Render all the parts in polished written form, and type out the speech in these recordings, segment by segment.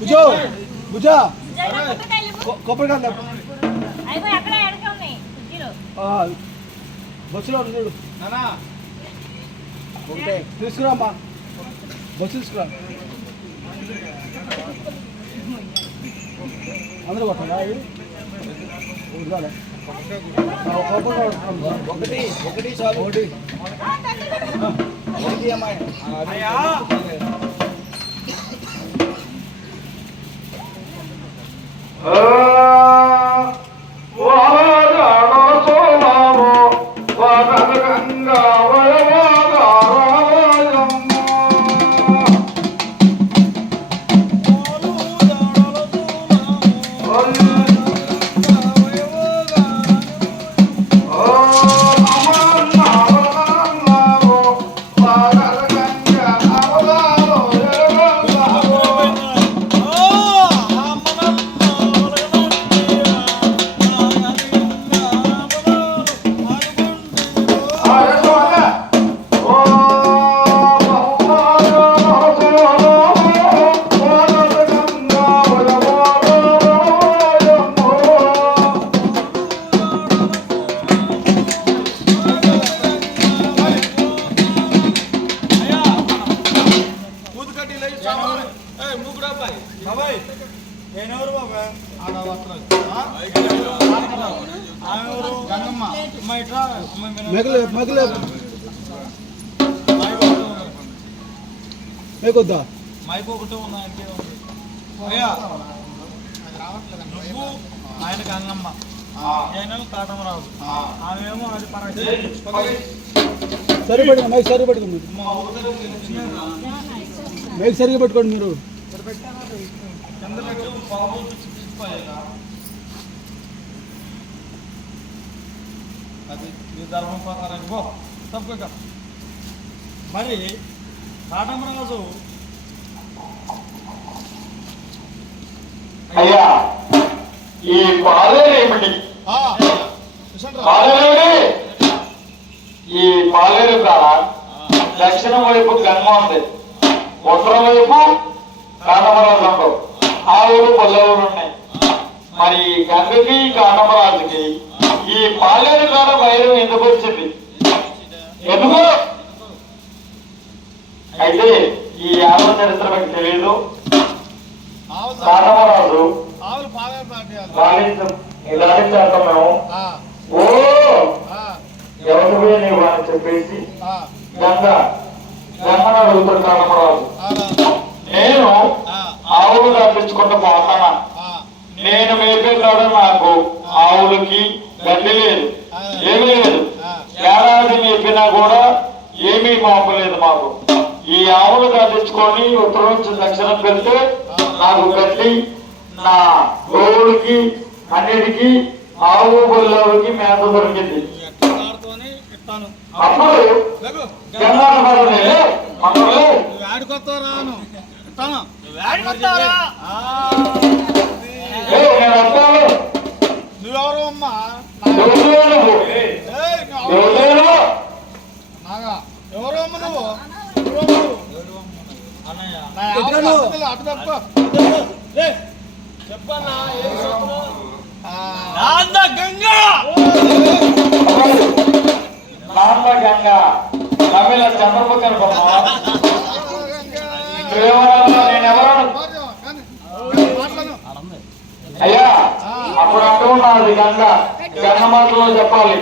బుజో బుజా కొబ్బరికాయ బస్సులో చూడు ఒకటే తీసుకురా అమ్మా బస్సు తీసుకురా అందరూ కొట్టండి ఒకటి ఒకటి చాలు ఒకటి అమ్మాయి మేకొద్దా మైకు ఒకటే ఉన్నాయంటే నువ్వు ఆయన గంగమ్మ ఆయన కాటమరాజు ఆమెమో అది సరిపడి మైక్ సరిగా పట్టుకోండి మైక్ సరిగా పట్టుకోండి మీరు అది ధర్మం ప్రకారం తప్పక మరి కాటమరాజు అయ్యా ఈ పాలేరేమిటి ఈ పాలేరు కాడ దక్షిణం వైపు గంగ ఉంది ఉత్తరం వైపు కాటమరాజు ఉండవు ఆవులు పల్లెవులు ఉన్నాయి మరి గంగకి కాటమరాజుకి ఈ పాలేరు కాడ వైరం ఎందుకు వచ్చింది ఎందుకు అయితే ఈ ఆవుల చరిత్ర మీకు తెలియదు కాటమరాజు లాలించాక మేము ఓ ఎవరివే నీవు అని చెప్పేసి గంగను అడుగుతాడు కాటమరాజు నేను ఆవులు తప్పించుకుంటూ పోతానా నేను మేపేటాడు నాకు ఆవులకి గడ్డి లేదు ఏమీ లేదు ఏడాది మేపినా కూడా ఏమీ మోపలేదు మాకు ఈ ఆవులు కట్టించుకొని ఉత్తరం నుంచి దక్షిణం పెడితే నాకు గడ్డి నా గోవులకి అన్నిటికీ ఆవు గొల్లకి మేత దొరికింది అప్పుడు నువ్వెవరు అమ్మా ఎవరు అమ్మ నువ్వు అటు తప్ప చెప్పన్నా గంగా గంగా తమిళ చంద్రబాబు నేనెవరు అయ్యా అప్పుడు అంటున్నది గంగ గంగ మాటలో చెప్పాలి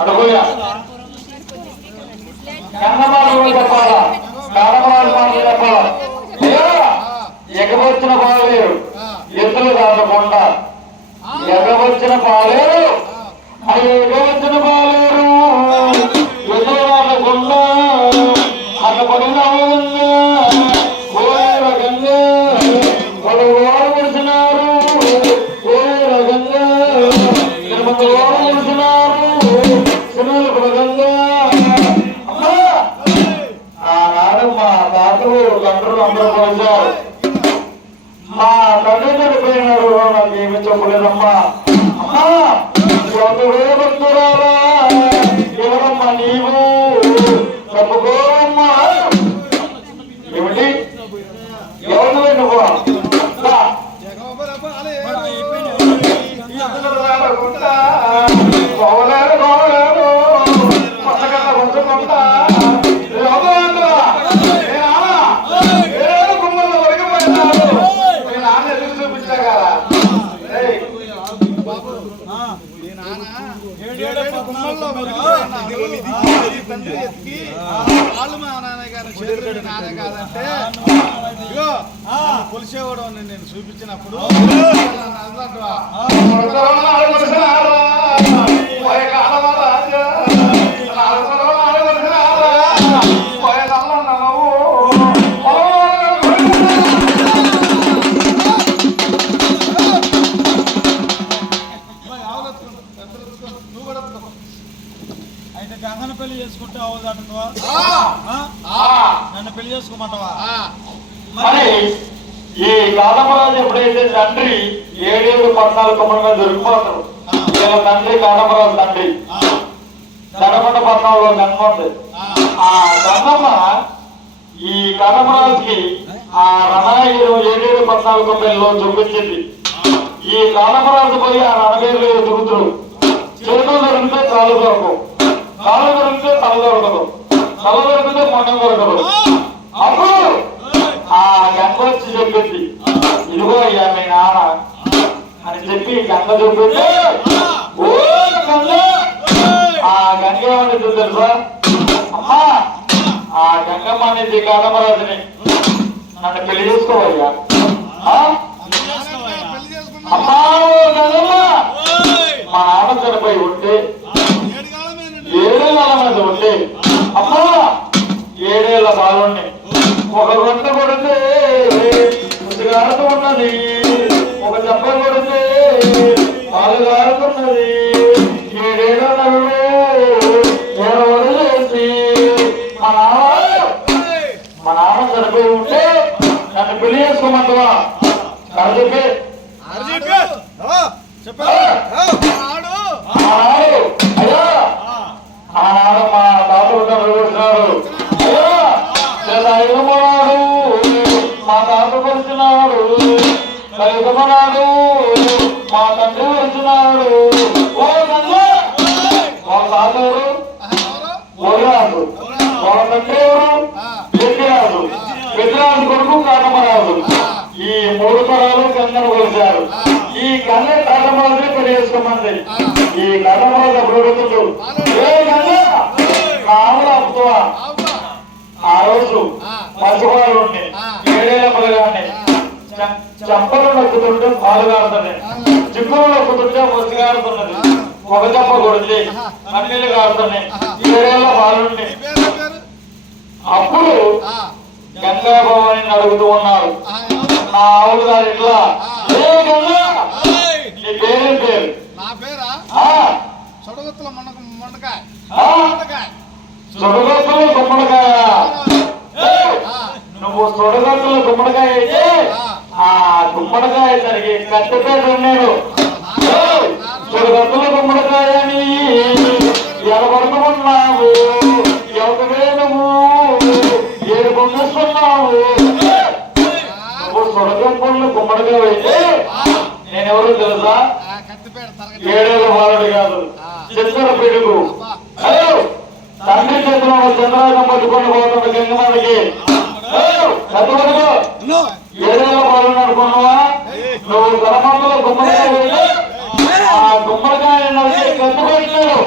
అడుగుయా గంగ మాటలో చెప్పాలా కాటమరాజు మాటలు చెప్పాలా ఎగవచ్చిన పాలేరు ఎత్తులు కాకుండా ఎగవచ్చిన పాలేరు అది ఎగవచ్చిన పాలేరు ఎత్తులు కాకుండా అక్కడ పడిన గంగా వాళ్ళు ఓడబడిచినారు గంగా తిరుపతి ఓడబడిచినారు సినిమాలు గంగా ఆనాడు మా తాతలు తండ్రులు అందరూ పోసారు మా తండ్రి చనిపోయినాడు నాకు ఏమి చెప్పలేదమ్మా అమ్మా భక్తురాలా ఎవరమ్మా నీవు చెప్పుకోమ్మా ఏమిటి ఎవరు నానే కాదంటే ఇగో కొలిసేవాడు నేను చూపించినప్పుడు అయితే గంగన పెళ్లి చేసుకుంటే అవదంటవా? నన్ను పెళ్లి చేసుకోమంటావా? మరి ఈ కాదమరాజు ఎప్పుడైతే తండ్రి 7-14 కొమ్మల మీద దొరికిపోతారు. వీళ్ళ తండ్రి కాదమరాజు తండ్రి దడమండ పట్టణంలో గంగ ఉంది. ఆ గంగమ్మ ఈ కాదమరాజుకి ఆ రణాగిరి 7-14 కొమ్మల్లో చూపించింది. ఈ కాదమరాజు పోయి ఆ రణగిరిలో దిగుతుడు. చేతులు దొరికితే కాలు దొరకవు, కాలు దొరికితే తల దొరకదు, తల దొరికితే మొండం దొరకదు. అప్పుడు ఆ గంగ వచ్చి చెప్పింది, ఇదిగో అయ్యా మీ నాన్న అని చెప్పి గంగ చెప్పింది. ఓ గంగ, ఆ గంగ ఏమనేది తెలుసా? అమ్మా, ఆ గంగమ్మ అనేది కాదమరాజుని నన్ను పెళ్లి చేసుకోవయ్యా. అమ్మా గంగమ్మ, మా నాన్న చనిపోయి ఉంటే 7 నెలల మీద ఉంటే అమ్మా 7 ఏళ్ల బాలుణ్ణి ఒక గంట కొడితే గారుతూ ఉన్నది, ఒక చెప్ప కొడితే పాలు గారుతున్నది. 7 ఏళ్ల నలుగురు వదిలేసి మా నాన్న చనిపోయి ఉంటే నన్ను పెళ్లి చేసుకోమంటావా? చెప్పి అయ్యా ఆనాడు మా తాత నిలబడుతున్నాడు. అయ్యా ఇవ్వమన్నాడు, మా తాత కొలిచినాడు. ఇవ్వమన్నాడు, మా తండ్రి కొలిచినాడు. వాళ్ళ తాత ఎవరు? ఒరిరాజు. వాళ్ళ తండ్రి ఎవరు? పెద్దిరాజు. పెద్దిరాజు కొడుకు కాదమరాజు. ఈ 3 తరాలు గంగను కొలిచారు. ఈ గంగ కాదమరాజుని పెళ్లి చేసుకోమంది. ఈ కాదమరాజు అప్పుడు అడుగుతుండు, ఏ గంగ ఆవులు అప్పుతావా? ఆ రోజు మత్స్యకారులు 7 ఏళ్ల పిల్లగాన్ని చంపలు నొక్కుతుంటే పాలు కారుతున్నాయి, చిక్కులు నొక్కుతుంటే మొత్తి కారుతున్నది. ఒక చంప కొడితే అన్నిళ్ళు కారుతున్నాయి. 7 ఏళ్ల బాలుండి. అప్పుడు గంగాభవాని అడుగుతూ ఉన్నాడు, నా ఆవులు గారు ఇట్లా, ఏ గంగా నీ పేరేం పేరు? నా పేరా సొడగొత్తుల మొండకాయ. సొడగొత్తుల గుమ్మడికాయ. నువ్వు సొడగొత్తుల గుమ్మడికాయ అయితే ఆ గుమ్మడికాయ సరికి కట్టెపేట నేను సొడగొత్తుల గుమ్మడికాయ అని ఎడబడుతున్నావు. ఎవరివే నువ్వు ఏడు పొందుతున్నావు. నువ్వు సొడగొత్తుల గుమ్మడికాయ అయితే నేనెవరో తెలుసా? 7 ఏళ్ల బాలుడు కాదు, చిత్తర పెరుగు. తండ్రి చేతిలో చంద్రాయుధం పట్టుకొని పోతున్న గంగమ్మకి 7 ఏళ్ల బాలుడు అనుకున్నావా? నువ్వు గణమంలో గుమ్మడికాయ వేసి ఆ గుమ్మడికాయ కట్టుబెట్టాడు.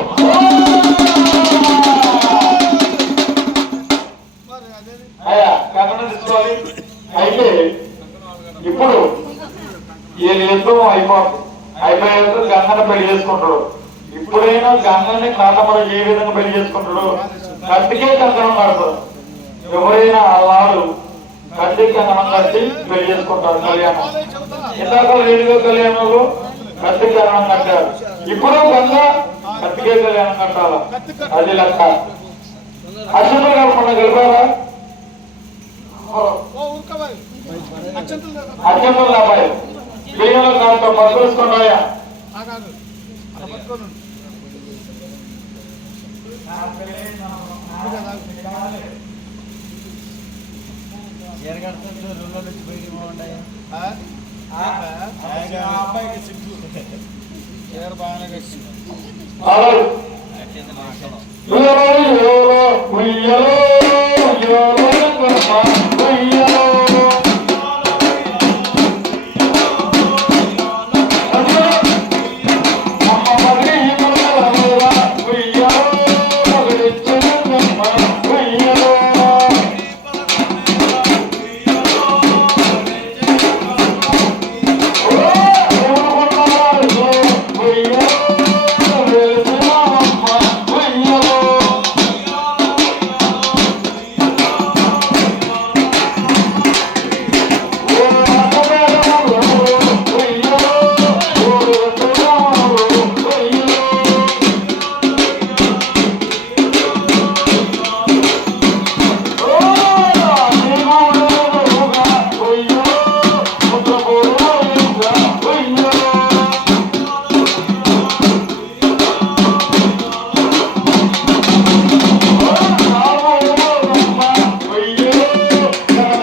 అయ్యా కన్నడ తీసుకోవాలి. అయితే ఇప్పుడు ఈయన యుద్ధం అయిపోయాక గంగను పెళ్లి చేసుకుంటాడు. ఇప్పుడైనా గంగని కాదమరాజు ఏ విధంగా పెళ్లి చేసుకుంటాడు? కట్టికే కంకణం కడతాడు. ఎవరైనా వాళ్ళు కట్టికి కంకణం కట్టి పెళ్లి చేసుకుంటారు. కళ్యాణం ఇందాక రేడియో కళ్యాణంలో కత్తి కళ్యాణం కట్టారు. ఇప్పుడు గంగ కత్తికే కళ్యాణం కట్టాల. అది లెక్క. అర్జునుడు గారు మొన్న గెలిపారా? అర్జునుడు అబ్బాయి బియ్యంలో కాస్త పట్టుకొస్తున్నాయా? అబ్బాయికి సిగ్గు బాగానే ఉయ్యలో